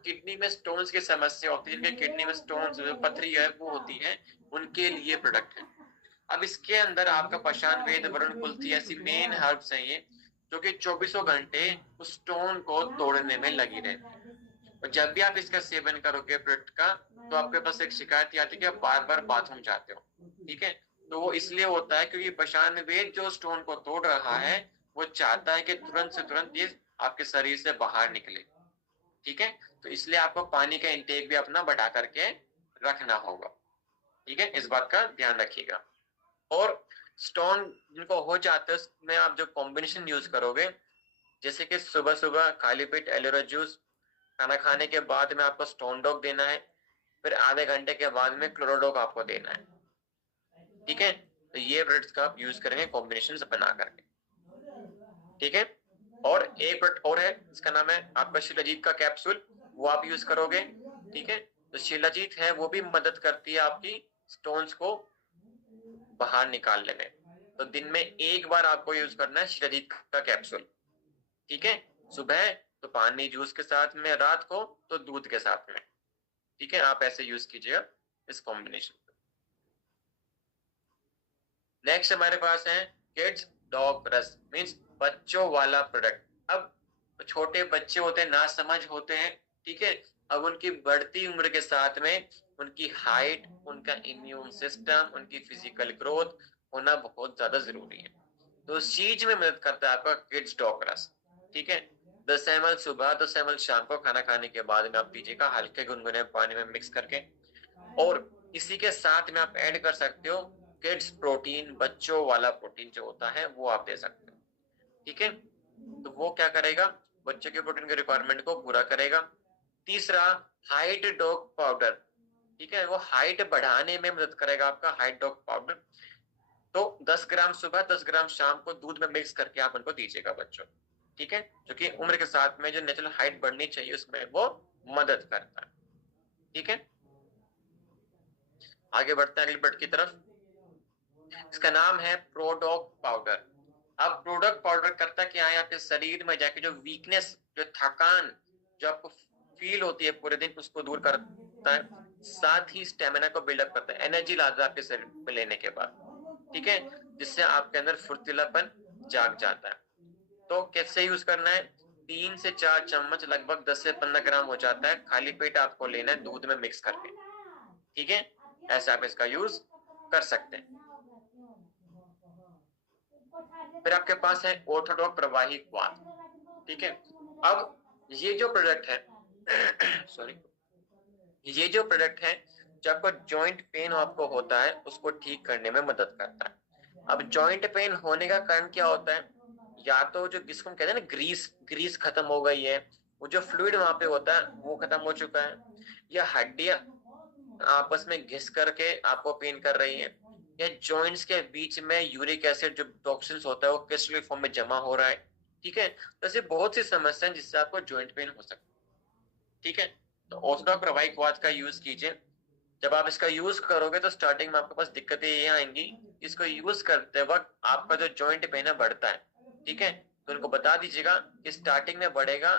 Kidney में stones की समस्या होती है, जिनके किडनी में स्टोन्स जो पथरी है वो होती है, उनके लिए प्रोडक्ट है। अब इसके अंदर आपका पशान, वेद, वरुण, कुल्थी ऐसी मेन हर्ब्स हैं ये, जो कि चौबीसों घंटे उस स्टोन को तोड़ने में लगी रहती है। और जब भी आप इसका सेवन करोगे प्रोडक्ट का, तो आपके पास एक शिकायत आती है कि आप बार बार बाथरूम जाते हो। ठीक है, तो वो इसलिए होता है क्योंकि पशान वेद जो स्टोन को तोड़ रहा है, वो चाहता है कि तुरंत से तुरंत ये आपके शरीर से बाहर निकले। ठीक है, तो इसलिए आपको पानी का इंटेक भी अपना बढ़ा करके रखना होगा। ठीक है, इस बात का ध्यान रखिएगा। और स्टोन जिनको हो जाते हैं उसमें आप जो कॉम्बिनेशन यूज करोगे, जैसे कि सुबह सुबह खाली पेट एलोवेरा जूस, खाना खाने के बाद में आपको स्टोन डॉग देना है, फिर आधे घंटे के बाद में क्लोरोडॉग आपको देना है। ठीक है, तो ये प्रोडक्ट्स का आप यूज करेंगे कॉम्बिनेशन बना करके। ठीक है, और एक प्रोडक्ट और है, इसका नाम है आपका शिलाजीत का कैप्सूल, वो आप यूज करोगे। ठीक है, तो शिलाजीत है वो भी मदद करती है आपकी स्टोन्स को बाहर निकालने में। तो दिन में एक बार आपको यूज करना है शिलाजीत का कैप्सूल। ठीक है, सुबह तो पानी जूस के साथ में, रात को तो दूध के साथ में। ठीक है, आप ऐसे यूज कीजिएगा इस कॉम्बिनेशन। नेक्स्ट हमारे पास है किड्स डॉग ब्रश, मीन्स बच्चों वाला प्रोडक्ट। अब छोटे बच्चे होते हैं, ना समझ होते हैं। ठीक है, अब उनकी बढ़ती उम्र के साथ में उनकी हाइट, उनका इम्यून सिस्टम, उनकी फिजिकल ग्रोथ होना बहुत ज्यादा जरूरी है। तो उस चीज में मदद करता है आपका किड्स डॉग ब्रश। ठीक है, 10 ml सुबह, 10 ml शाम को खाना खाने के बाद में आप पीजिएगा, हल्के गुनगुने पानी में मिक्स करके। और इसी के साथ में आप ऐड कर सकते हो किड्स प्रोटीन, बच्चों वाला प्रोटीन जो होता है वो आप दे सकते हो। ठीक है, तो वो क्या करेगा, बच्चे के प्रोटीन के रिक्वायरमेंट को पूरा करेगा। तीसरा, हाइट डॉग पाउडर। ठीक है, वो हाइट बढ़ाने में मदद करेगा आपका हाइट डॉग पाउडर। तो 10 ग्राम सुबह, 10 ग्राम शाम को दूध में मिक्स करके आप उनको दीजिएगा बच्चों। ठीक है, जो कि उम्र के साथ में जो नेचुरल हाइट बढ़नी चाहिए उसमें वो मदद करता है। ठीक है, आगे बढ़ते हैं अगले बट की तरफ। इसका नाम है प्रोडॉक पाउडर। अब प्रोडक्ट पाउडर करता क्या है, आपके शरीर में जाके जो वीकनेस, जो थकान जो आपको फील होती है पूरे दिन, उसको दूर करता है। साथ ही स्टेमिना को बिल्डअप करता है, एनर्जी लाता है आपके शरीर में लेने के बाद। ठीक है, जिससे आपके अंदर फुर्तीलापन जाग जाता है। तो कैसे यूज करना है, 3 से 4 चम्मच, लगभग 10 से 15 ग्राम हो जाता है, खाली पेट आपको लेना है दूध में मिक्स करके। ठीक है, ऐसे आप इसका यूज कर सकते हैं। फिर आपके पास है ऑर्थोडॉक प्रवाही क्वाथ। ठीक है, अब ये जो प्रोडक्ट है सॉरी, ये जो प्रोडक्ट है, जब आपको जॉइंट पेन आपको होता है उसको ठीक करने में मदद करता है। अब जॉइंट पेन होने का कारण क्या होता है, या तो जो जिसको हम कहते हैं ना ग्रीस, ग्रीस खत्म हो गई है, वो जो फ्लूइड वहां पे होता है वो खत्म हो चुका है, या हड्डियां आपस में घिस करके आपको पेन कर रही है, या जॉइंट्स के बीच में यूरिक एसिड जो टॉक्सिन्स होता है वो क्रिस्टल फॉर्म में जमा हो रहा है। ठीक है, तो ऐसी बहुत सी समस्याएं जिससे आपको जॉइंट पेन हो सकता है। ठीक है, तो ऑर्थोडॉक प्रवाही क्वाथ का यूज कीजिए। जब आप इसका यूज करोगे तो स्टार्टिंग में आपके पास दिक्कतें ये आएंगी, इसको यूज करते वक्त आपका जो जॉइंट पेन है बढ़ता है। ठीक है, तो उनको बता दीजिएगा कि स्टार्टिंग में बढ़ेगा,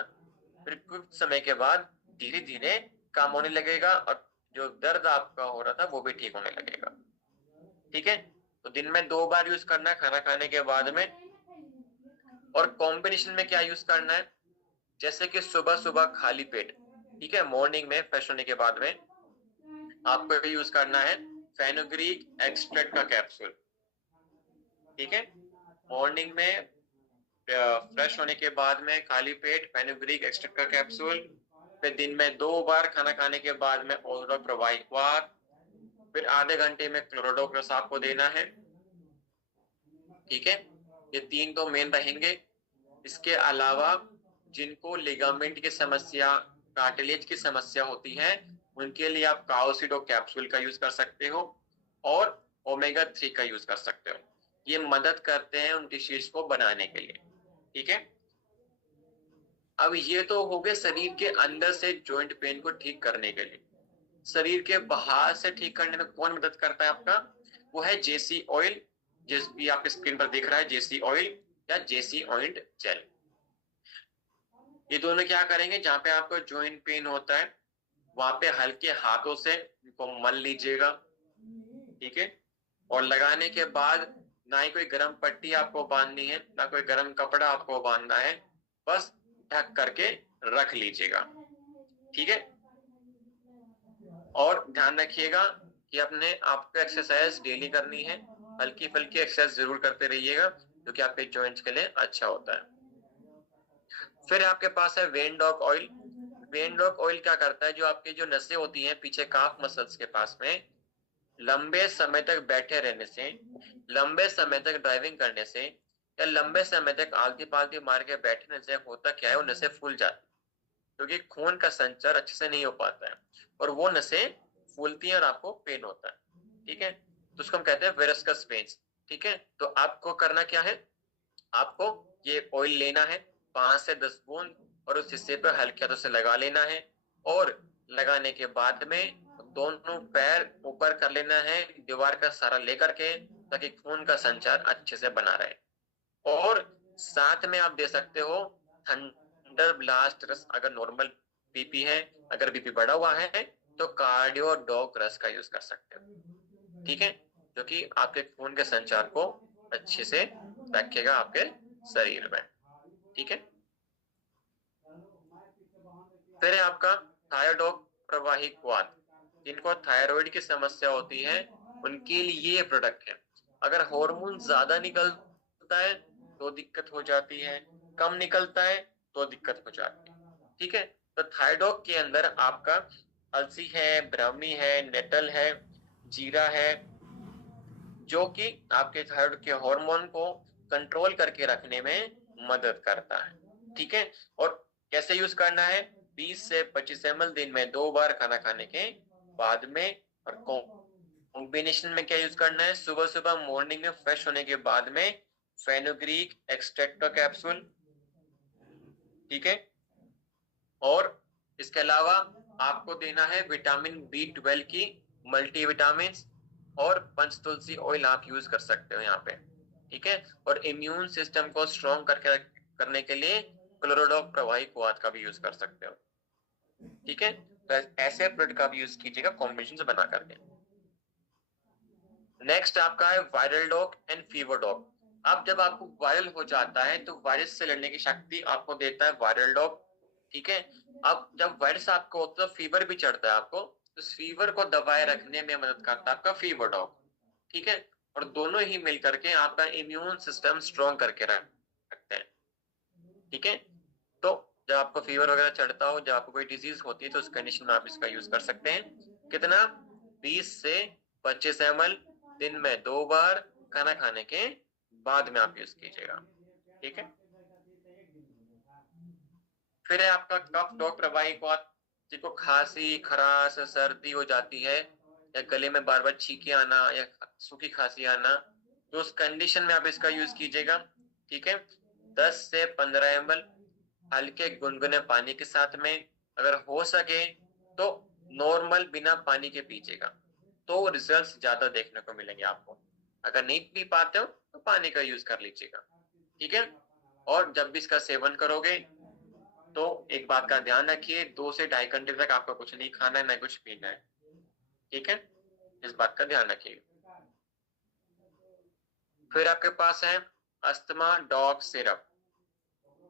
फिर कुछ समय के बाद धीरे धीरे कम होने लगेगा, और जो दर्द आपका हो रहा था वो भी ठीक होने लगेगा। ठीक है, तो दिन में 2 बार यूज करना है, खाना खाने के बाद में। और कॉम्बिनेशन में क्या यूज करना है, जैसे कि सुबह सुबह खाली पेट, ठीक है, मॉर्निंग में फ्रेश होने के बाद में आपको यूज करना है फेनुग्रीक एक्सट्रैक्ट का कैप्सूल। ठीक है, मॉर्निंग में फ्रेश होने के बाद में खाली पेट फेनुग्रीक एक्सट्रैक्ट का कैप्सूल, फिर दिन में 2 बार खाना खाने के बाद में ओरल प्रोवाइक्वार, फिर आधे घंटे में क्लोरोडोक्रोस आपको देना है। ठीक है, ये 3 तो मेन रहेंगे। इसके अलावा जिनको लिगामेंट की समस्या, कार्टिलेज की समस्या होती है, उनके लिए आप काओसिडो कैप्सूल का यूज कर सकते हो, और ओमेगा 3 का यूज कर सकते हो। ये मदद करते हैं उन टिश्यूज को बनाने के लिए। ठीक है, अब ये तो हो गए शरीर के अंदर से जॉइंट पेन को ठीक करने के लिए। शरीर के बाहर से ठीक करने में कौन मदद करता है आपका, वो है जेसी ऑयल, जिस भी आपके स्क्रीन पर दिख रहा है जेसी ऑयल या जेसी ऑइंट जेल। ये दोनों क्या करेंगे, जहाँ पे आपको जॉइंट पेन होता है वहां पे हल्के हाथों से इनको मल लीजिएगा, ठीक है। और लगाने के बाद ना ही कोई गर्म पट्टी आपको बांधनी है, ना कोई गर्म कपड़ा आपको बांधना है, बस ढक करके रख लीजिएगा, ठीक है। और ध्यान रखिएगा कि अपने आपको एक्सरसाइज डेली करनी है, हल्की फुल्की एक्सरसाइज जरूर करते रहिएगा, जो कि आपके जॉइंट्स के लिए अच्छा होता है। फिर आपके पास है when dog oil. When dog oil क्या करता है, जो आपकी जो नसें होती हैं पीछे काफ मसल्स के पास में, लंबे समय तक बैठे रहने से, लंबे समय तक ड्राइविंग करने से, या लंबे समय तक आलती पालती मार के बैठने से होता क्या है, वो नसें फूल जाती, क्योंकि खून का संचार अच्छे से नहीं हो पाता है और वो नसें फूलती हैं और आपको पेन होता है, ठीक है। तो उसको हम कहते हैं वेरस्कस वेन्स, ठीक है। तो आपको करना क्या है, आपको ये ऑयल लेना है 5 से 10 बूंद और उस हिस्से पर हल्के हाथों से लगा लेना है, और लगाने के बाद में दोनों पैर ऊपर कर लेना है दीवार का सहारा लेकर के, ताकि खून का संचार अच्छे से बना रहे। और साथ में आप दे सकते हो थंडर ब्लास्ट रस, अगर नॉर्मल बीपी है, अगर बीपी बढ़ा हुआ है तो कार्डियो डॉग रस का यूज कर सकते हो, ठीक है, जो कि आपके खून के संचार को अच्छे से रखेगा आपके शरीर में, ठीक है। फिर है आपका थायराइड प्रवाही क्वाथ। जिनको थायराइड की समस्या होती है उनके लिए ये प्रोडक्ट है। अगर हार्मोन ज्यादा निकलता है तो दिक्कत हो जाती है, कम निकलता है तो दिक्कत हो जाती है, ठीक है। तो थायराइड के अंदर आपका अलसी है, ब्राह्मी है, नेटल है, जीरा है, जो कि आपके थायराइड के हार्मोन को कंट्रोल करके रखने में मदद करता है, ठीक है। और कैसे यूज करना है, 20 से 25 ml दिन में 2 बार खाना खाने के बाद में। और कॉम्बिनेशन में क्या यूज करना है, सुबह सुबह मॉर्निंग में फ्रेश होने के बाद में फेनुग्रीक एक्सट्रैक्ट का कैप्सूल, ठीक है। और इसके अलावा आपको देना है विटामिन B12 की मल्टीविटामिन, और पंचतुलसी ऑयल आप यूज कर सकते हो यहाँ पे, ठीक है। और इम्यून सिस्टम को स्ट्रॉन्ग करने के लिए क्लोरोडॉक प्रवाही क्वाथ का भी यूज कर सकते हो, ठीक है। तो ऐसे प्रोडक्ट का भी यूज कीजिएगा कॉम्बिनेशन से बना करके। नेक्स्ट आपका है viral dog and fever dog. अब जब आपको वायरल हो जाता है तो वायरस से लड़ने की शक्ति आपको देता है वायरल डॉग, ठीक है। अब जब वायरस आपको होता है तो फीवर भी चढ़ता है आपको, तो फीवर को दबाए रखने में मदद करता है आपका फीवर डॉग, ठीक है। और दोनों ही मिल करके आपका इम्यून सिस्टम स्ट्रॉन्ग करके रखते हैं, ठीक है। तो जब आपको फीवर वगैरह चढ़ता हो, जब आपको कोई डिजीज होती है, तो उस कंडीशन में आप इसका यूज कर सकते हैं। कितना, 20 से 25 ml दिन में 2 बार खाना खाने के बाद में आप यूज कीजिएगा, ठीक है। फिर है आपका कफ डॉग प्रवाही क्वाथ। जिनको खांसी खराश सर्दी हो जाती है, या गले में बार बार छींके आना या सूखी खांसी आना, तो उस कंडीशन में आप इसका यूज कीजिएगा, ठीक है। 10 से 15 ml हल्के गुनगुने पानी के साथ में, अगर हो सके तो नॉर्मल बिना पानी के पीजिएगा, तो रिजल्ट्स ज्यादा देखने को मिलेंगे आपको। अगर नहीं पी पाते हो तो पानी का यूज कर लीजिएगा, ठीक है। और जब भी इसका सेवन करोगे तो एक बात का ध्यान रखिए, 2 से 2.5 घंटे तक आपको कुछ नहीं खाना है, ना कुछ पीना है, ठीक है। इस बात का ध्यान रखिए। फिर आपके पास है अस्थमा डॉग सिरप।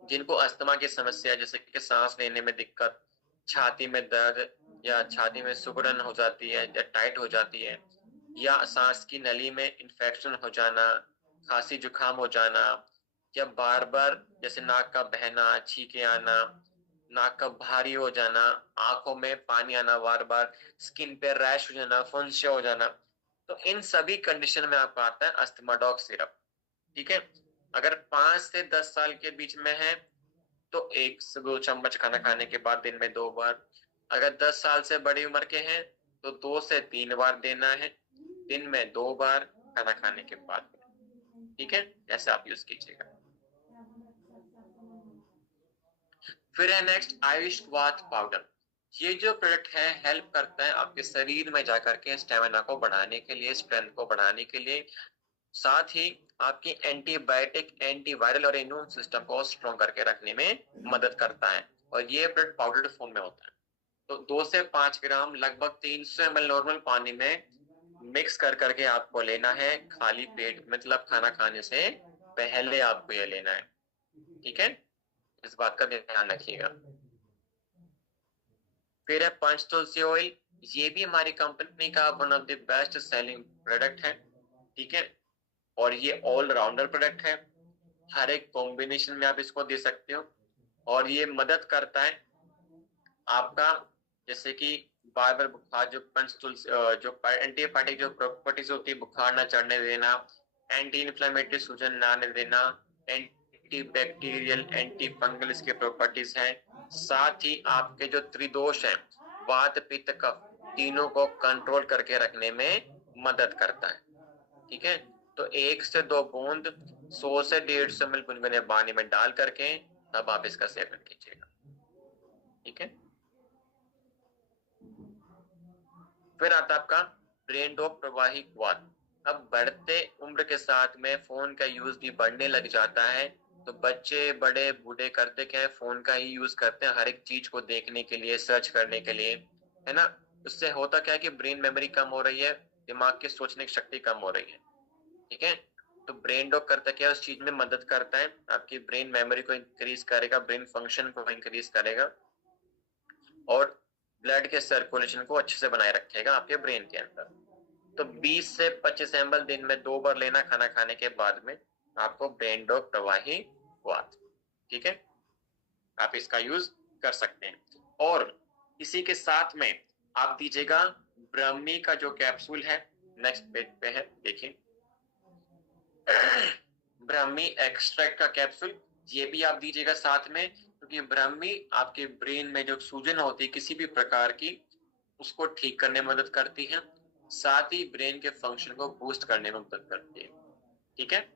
जिनको अस्थमा की समस्या, जैसे कि सांस लेने में दिक्कत, छाती में दर्द, या छाती में सुगड़न हो जाती है या टाइट हो जाती है, या सांस की नली में इंफेक्शन हो जाना, खांसी जुकाम हो जाना, या बार बार जैसे नाक का बहना, छींके आना, नाक का भारी हो जाना, आंखों में पानी आना बार बार, स्किन पे रैश हो जाना, फुंसिया हो जाना, तो इन सभी कंडीशन में आपको आता है अस्थमा डॉग सिरप, ठीक है। अगर 5 से 10 साल के बीच में है तो 1 से 2 चम्मच खाना खाने के बाद दिन में 2 बार। अगर 10 साल से बड़ी उम्र के हैं तो 2 से 3 बार देना है, दिन में 2 बार खाना खाने के बाद, ठीक है। ऐसे आप यूज कीजिएगा। फिर है नेक्स्ट आयुष क्वाथ पाउडर। ये जो प्रोडक्ट है हेल्प करता है आपके शरीर में जाकर के स्टेमिना को बढ़ाने के लिए, स्ट्रेंथ को बढ़ाने के लिए, साथ ही आपकी एंटीबायोटिक, एंटीवायरल और इम्यून सिस्टम को स्ट्रॉन्ग करके रखने में मदद करता है। और ये ब्लड पाउडर फॉर्म में होता है। तो 2 से 5 ग्राम लगभग 300 ml नॉर्मल पानी में मिक्स कर करके आपको लेना है खाली पेट, मतलब खाना खाने से पहले आपको ये लेना है। ठीक है, इस बात का ध्यान रखिएगा। फिर है पंचतुलसी ऑयल। ये भी हमारी कंपनी का one of the best selling product है। ठीक है, और ये ऑल राउंडर प्रोडक्ट है, हर एक कॉम्बिनेशन में आप इसको दे सकते हो। और ये मदद करता है आपका, जैसे कि बार बार बुखार, जो पंचतुलसी जो एंटीबायोटिक जो प्रॉपर्टीज होती है, बुखार ना चढ़ने देना, एंटी इन्फ्लेमेटरी, सूजन ना आने देना, एंटी बैक्टीरियल, एंटी फंगल इसके प्रॉपर्टीज हैं। साथ ही आपके जो त्रिदोष हैं, वात पित्त कफ, तीनों को कंट्रोल करके रखने में मदद करता है। ठीक है, तो 1 से 2 बूंद 100 से 150 ml गुनगुने पानी में डाल करके तब आप इसका सेवन कीजिएगा। ठीक है, फिर आता आपका ब्रेन डॉग प्रवाहिक वात। अब बढ़ते उम्र के साथ में फोन का यूज भी बढ़ने लग जाता है। तो बच्चे बड़े बूढ़े करते क्या है, फोन का ही यूज करते हैं हर एक चीज को देखने के लिए, सर्च करने के लिए, है ना। उससे होता क्या है कि ब्रेन मेमोरी कम हो रही है, दिमाग की सोचने की शक्ति कम हो रही है। ठीक है, तो ब्रेन डॉग करता क्या है, उस चीज में मदद करता है, आपकी ब्रेन मेमोरी को इंक्रीज करेगा, ब्रेन फंक्शन को इंक्रीज करेगा, और ब्लड के सर्कुलेशन को अच्छे से बनाए रखेगा आपके ब्रेन के अंदर। तो 20 से 25 ml दिन में 2 बार लेना खाना खाने के बाद में, आपको ब्रेन डॉग प्रवाही वात। ठीक है, आप इसका यूज कर सकते हैं। और इसी के साथ में आप दीजिएगा ब्राह्मी का जो कैप्सूल है, नेक्स्ट पेज पे है, देखिए ब्राह्मी एक्सट्रैक्ट का कैप्सूल, ये भी आप दीजिएगा साथ में, क्योंकि ब्राह्मी आपके ब्रेन में जो सूजन होती है किसी भी प्रकार की, उसको ठीक करने में मदद करती है, साथ ही ब्रेन के फंक्शन को बूस्ट करने में मदद करती है। ठीक है,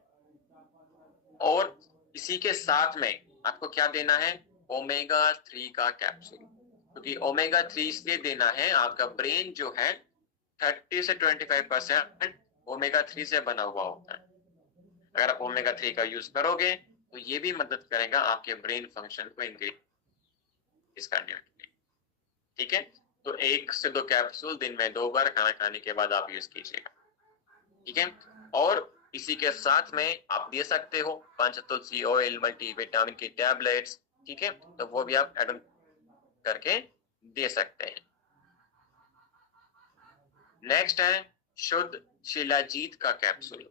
और इसी के साथ में आपको क्या देना है, ओमेगा 3 का कैप्सूल, क्योंकि ओमेगा 3 इसलिए देना है, आपका ब्रेन जो है 30 से 25% ओमेगा 3 से बना हुआ होता है। अगर आप ओमेगा 3 का यूज करोगे तो ये भी मदद करेगा आपके ब्रेन फंक्शन को इंक्रीज करने में। ठीक है, तो 1 से 2 कैप्सूल दिन में 2 बार खाना खाने के बाद आप यूज कीजिएगा। ठीक है, और इसी के साथ में आप दे सकते हो पंचतुलसी ऑयल, मल्टीविटामिन की टैबलेट्स। ठीक है, तो वो भी आप ऐड ऑन करके दे सकते हैं। नेक्स्ट है शुद्ध शिलाजीत का कैप्सूल।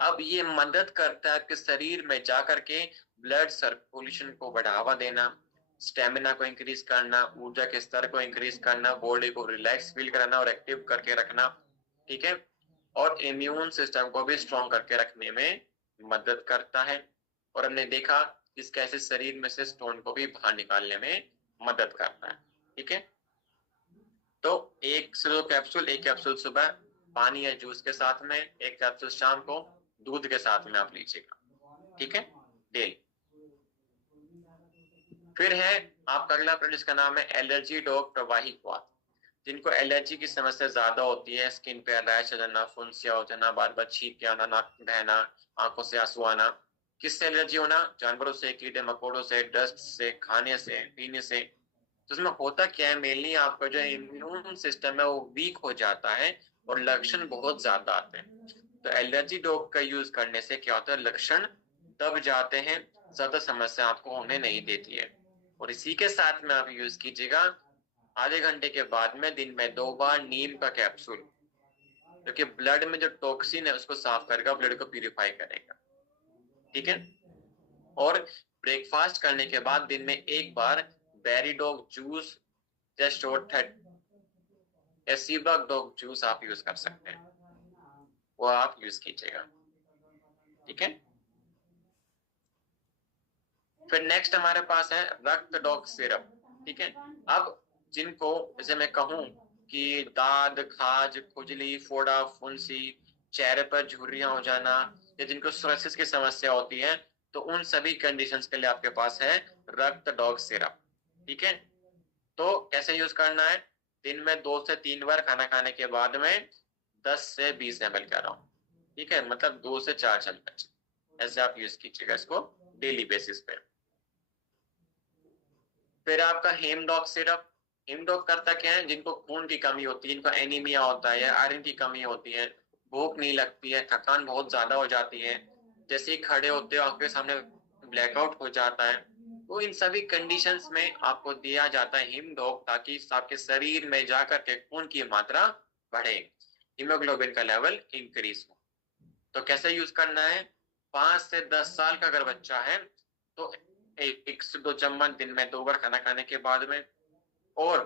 अब ये मदद करता है आपके शरीर में जाकर के ब्लड सर्कुलेशन को बढ़ावा देना, स्टेमिना को इंक्रीज करना, ऊर्जा के स्तर को इंक्रीज करना, बॉडी को रिलैक्स फील कराना और एक्टिव करके रखना। ठीक है, और इम्यून सिस्टम को भी स्ट्रॉन्ग करके रखने में मदद करता है। और हमने देखा इस कैसे शरीर में से स्टोन को भी बाहर निकालने में मदद करता है। ठीक है, तो 1 से 2 कैप्सूल, 1 कैप्सूल सुबह पानी या जूस के साथ में, 1 कैप्सूल शाम को दूध के साथ में आप लीजिएगा। ठीक है, डेली। फिर है आपका अगला प्रोडक्ट, जिसका नाम है एलर्जी डॉग प्रवाहिक वात। जिनको एलर्जी की समस्या ज्यादा होती है, स्किन पे रैश हो जाना, फुंसिया हो जाना, बार बार छींक के आना, नाक बहना, आंखों से आंसू आना, किससे एलर्जी होना, जानवरों से, कीड़े मकोड़ों से, डस्ट से, खाने से, पीने से। तो उसमें होता क्या है, मेनली आपका जो इम्यून सिस्टम है वो वीक हो जाता है और लक्षण बहुत ज्यादा आते हैं। तो एलर्जी डॉग का यूज करने से क्या होता है, लक्षण दब जाते हैं, ज्यादा समस्या आपको होने नहीं देती है। और इसी के साथ में आप यूज कीजिएगा आधे घंटे के बाद में दिन में 2 बार नीम का कैप्सूल, जो कि ब्लड में जो टॉक्सिन है उसको साफ करेगा, ब्लड को प्यूरिफाई करेगा। ठीक है, और ब्रेकफास्ट करने के बाद दिन में 1 बार बेरी डॉग जूस या शॉर्ट या सीबा डॉग जूस आप यूज कर सकते हैं, वो आप यूज कीजिएगा। ठीक है, फिर नेक्स्ट हमारे पास है रक्त डॉग सिरप। ठीक है, अब जिनको, जैसे मैं कहूं कि दाद, खाज, खुजली, फोड़ा, फुंसी, चेहरे पर झुर्रियां हो जाना, या जिनको सोरियासिस की समस्या होती है, तो उन सभी कंडीशंस के लिए आपके पास है रक्त डॉग सिरप। ठीक है, तो कैसे यूज करना है, दिन में 2 से 3 बार खाना खाने के बाद में 10 से 20 ml कर रहा हूँ। ठीक है, मतलब 2 से 4 चम्मच ऐसे आप यूज कीजिएगा इसको डेली बेसिस पे। फिर आपका हेमडॉक सिरप। हेमडॉक करता क्या है, जिनको खून की कमी होती है, जिनको एनीमिया होता है या आयरन की कमी होती है, भूख नहीं लगती है, थकान बहुत ज्यादा हो जाती है, जैसे ही खड़े होते हो आपके सामने ब्लैकआउट हो जाता है, तो इन सभी कंडीशंस में आपको दिया जाता है हिमडॉक, ताकि आपके शरीर में जाकर के खून की मात्रा बढ़े, हीमोग्लोबिन का लेवल इंक्रीज हो। तो कैसे यूज करना है, 5 से 10 साल का अगर बच्चा है तो 1 से 2 चम्मच दिन में 2 बार खाना खाने के बाद में, और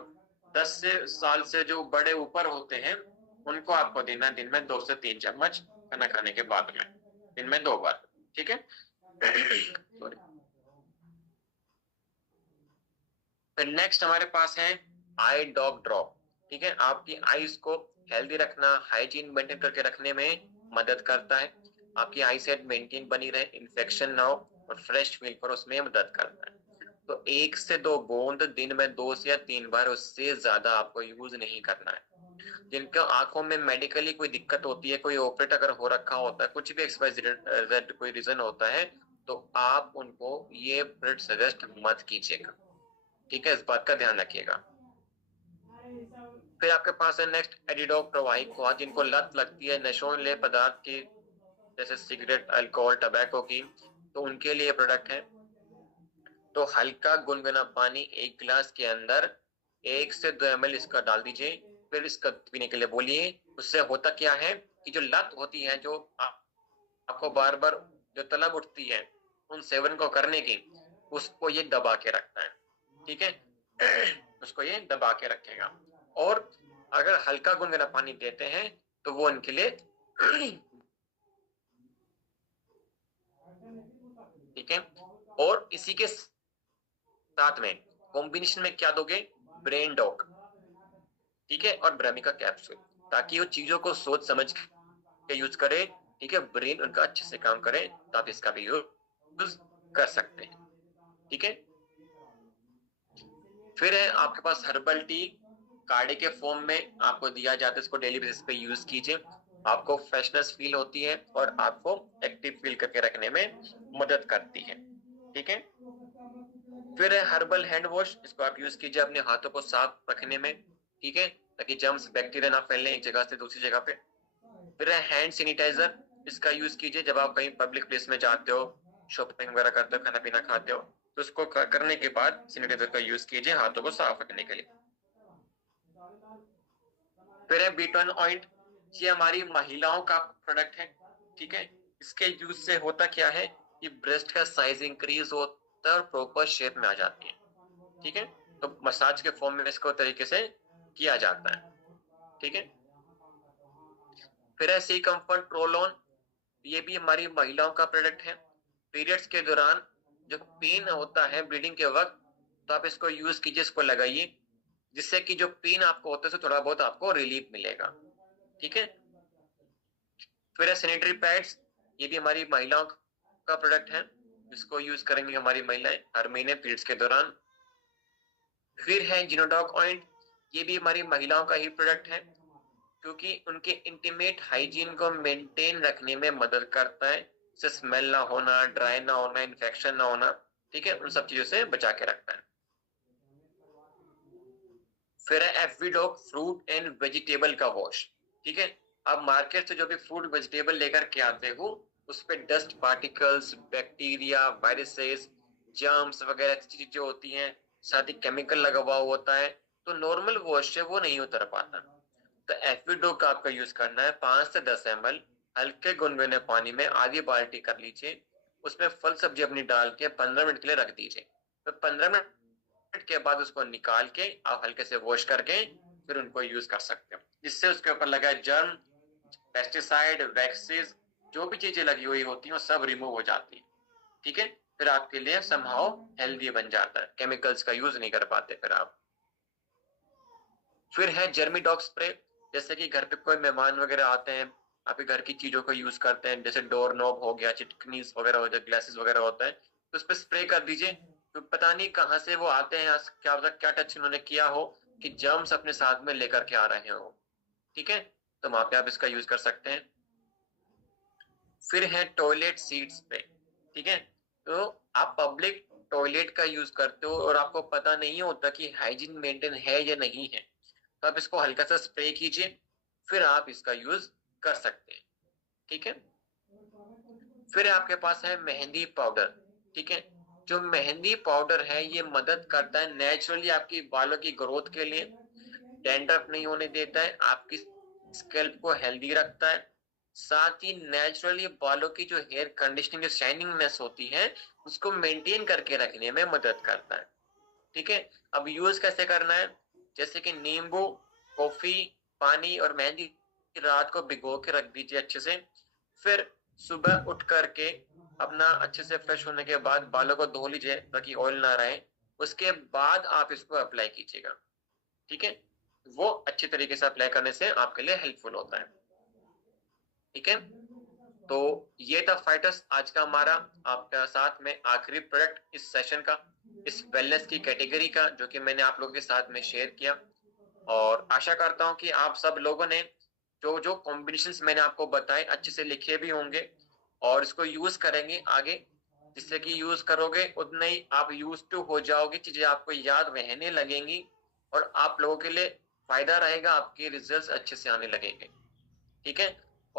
10 साल से जो बड़े ऊपर होते हैं उनको आपको देना दिन में 2 से 3 चम्मच खाना खाने के बाद में, दिन में 2 बार। ठीक है। सॉरी। फिर नेक्स्ट हमारे पास है आई डॉग ड्रॉप। ठीक है, आपकी आईज को हेल्दी रखना, हाइजीन मेंटेन करके रखने में मदद करता है, आपकी आई सेट मेंटेन बनी रहे, इन्फेक्शन ना हो और फ्रेश फील करो, उसमें मदद करता है। तो 1 से 2 बूंद दिन में 2 से या 3 बार, उससे ज्यादा आपको यूज नहीं करना है। जिनके आंखों में मेडिकली कोई दिक्कत होती है, कोई ऑपरेट अगर हो रखा होता है, कुछ भी एक्सपायर कोई रीजन होता है, तो आप उनको ये प्रोडक्ट सजेस्ट मत कीजिएगा। ठीक है, इस बात का ध्यान रखिएगा। फिर आपके पास है नेक्स्ट एडिडोक प्रवाही क्वाथ। जिनको लत लगती है नशीले पदार्थ की, जैसे सिगरेट, अल्कोहल, टबैको की, तो उनके लिए प्रोडक्ट है। तो हल्का गुनगुना पानी 1 गिलास के अंदर 1 से 2 ml इसका डाल दीजिए, फिर इसका पीने के लिए बोलिए। उससे होता क्या है कि जो लत होती है, जो आपको बार बार जो तलब उठती है उन सेवन को करने की, उसको ये दबा के रखता है। ठीक है, उसको ये दबा के रखेगा। और अगर हल्का गुनगुना पानी देते हैं तो वो उनके लिए ठीक है। और इसी के साथ में कॉम्बिनेशन में क्या दोगे, ब्रेन डॉक, ठीक है, और ब्राह्मिका कैप्सूल, ताकि वो चीजों को सोच समझ के यूज करे। ठीक है, ब्रेन उनका अच्छे से काम करे, तो आप इसका भी यूज कर सकते हैं। ठीक है। फिर है आपके पास हर्बल टी, काढ़े के फॉर्म में आपको दिया जाता है, इसको डेली बेसिस पे यूज कीजिए, आपको फ्रेशनेस फील होती है और आपको एक्टिव फील करके रखने में मदद करती है। ठीक है। फिर है हर्बल हैंड वॉश, इसको आप यूज कीजिए अपने हाथों को साफ रखने में। ठीक है, ताकि जर्म्स बैक्टीरिया ना फैलने एक जगह से दूसरी जगह पे। फिर है हैंड सैनिटाइजर, इसका यूज कीजिए जब आप कहीं पब्लिक प्लेस में जाते हो, शॉपिंग वगैरह करते हो, खाना पीना खाते हो, तो उसको करने के बाद सैनिटाइजर का यूज कीजिए हाथों को साफ रखने के लिए। फिर है बीटन ऑइंट, ये हमारी महिलाओं का प्रोडक्ट है। ठीक है, इसके यूज से होता क्या है कि ब्रेस्ट का साइज इंक्रीज होता है और प्रॉपर शेप में आ जाती है। ठीक है, तो मसाज के फॉर्म में इसको तरीके से किया जाता है। ठीक है। फिर है सी कंफर्ट प्रोलोन, ये भी हमारी महिलाओं का प्रोडक्ट है। पीरियड्स के दौरान जो पेन होता है ब्लीडिंग के वक्त, तो आप इसको यूज कीजिए, इसको लगाइए, जिससे कि जो पेन आपको होता है थोड़ा बहुत आपको रिलीफ मिलेगा। ठीक है। फिर है सैनिटरी पैड्स, ये भी हमारी महिलाओं का प्रोडक्ट है, इसको यूज करेंगी हमारी महिलाएं हर महीने पीरियड्स के दौरान। फिर है जिनोडॉक ऑइंट, ये भी हमारी महिलाओं का ही प्रोडक्ट है, क्योंकि उनके इंटीमेट हाइजीन को मेंटेन रखने में मदद करता है, जैसे स्मेल ना होना, ड्राई ना होना, इन्फेक्शन ना होना। ठीक है, उन सब चीजों से बचा के रखता है। फिर है एफवीडॉक फ्रूट एंड वेजिटेबल का वॉश। ठीक है, आप मार्केट से जो भी फ्रूट वेजिटेबल लेकर के आते हो, उस पे dust particles, bacteria, viruses, germs वगैरह चीजें होती हैं, साथ ही केमिकल लगा हुआ होता है, तो नॉर्मल वॉश से वो नहीं उतर पाता। तो एफिडो का आपका यूज करना है 5 से 10 ml, हल्के गुनगुने पानी में आधी बाल्टी कर लीजिए, उसमें फल सब्जी अपनी डाल के 15 मिनट के लिए रख दीजिए। तो 15 मिनट के बाद उसको निकाल के आप हल्के से वॉश करके फिर उनको यूज कर सकते हो, जिससे उसके ऊपर लगा जर्म, पेस्टिसाइड, वैक्सीज, जो भी चीजें लगी हुई होती हैं वो सब रिमूव हो जाती है। ठीक है, फिर आपके लिए समहाउ हेल्दी बन जाता है, केमिकल्स का यूज नहीं कर पाते फिर आप। फिर है जर्मी डॉग स्प्रे, जैसे कि घर पे कोई मेहमान वगैरह आते हैं, आपके घर की चीजों को यूज करते हैं, जैसे डोर नॉब हो गया, चिटकनीज वगैरह हो जाए, ग्लासेस वगैरह होता है, तो उस पर स्प्रे कर दीजिए। तो पता नहीं कहाँ से वो आते हैं, क्या पता क्या टच उन्होंने किया हो कि जर्म्स अपने साथ में लेकर के आ रहे हो। ठीक है, तो वहां पे आप इसका यूज कर सकते हैं। फिर है टॉयलेट सीट्स पे, ठीक है। तो आप पब्लिक टॉयलेट का यूज करते हो और आपको पता नहीं होता कि हाइजीन मेंटेन है या नहीं है, तो आप इसको हल्का सा स्प्रे कीजिए, फिर आप इसका यूज कर सकते हैं, ठीक है। फिर आपके पास है मेहंदी पाउडर, ठीक है। जो मेहंदी पाउडर है ये मदद करता है नेचुरली आपकी बालों की ग्रोथ के लिए, डैंड्रफ नहीं होने देता है, आपकी स्कैल्प को हेल्दी रखता है, साथ ही नेचुरली बालों की जो हेयर कंडीशनिंग जो शाइनिंगनेस होती है उसको मेंटेन करके रखने में मदद करता है, ठीक है। अब यूज कैसे करना है, जैसे कि नींबू, कॉफी, पानी और मेहंदी रात को भिगो के रख दीजिए अच्छे से, फिर सुबह उठ करके अपना अच्छे से फ्रेश होने के बाद बालों को धो लीजिए ताकि ऑयल ना रहे, उसके बाद आप इसको अप्लाई कीजिएगा, ठीक है। वो अच्छे तरीके से अप्लाई करने से आपके लिए हेल्पफुल होता है, ठीक है। तो ये था फाइटर्स आज का हमारा आपका साथ में आखिरी प्रोडक्ट इस सेशन का, इस वेलनेस की कैटेगरी का, जो कि मैंने आप लोगों के साथ में शेयर किया। और आशा करता हूं कि आप सब लोगों ने जो जो कॉम्बिनेशंस मैंने आपको बताए अच्छे से लिखे भी होंगे और इसको यूज करेंगे आगे, जिससे कि यूज करोगे उतना ही आप यूज टू हो जाओगे, चीजें आपको याद रहने लगेंगी और आप लोगों के लिए फायदा रहेगा, आपके रिजल्ट्स अच्छे से आने लगेंगे, ठीक है।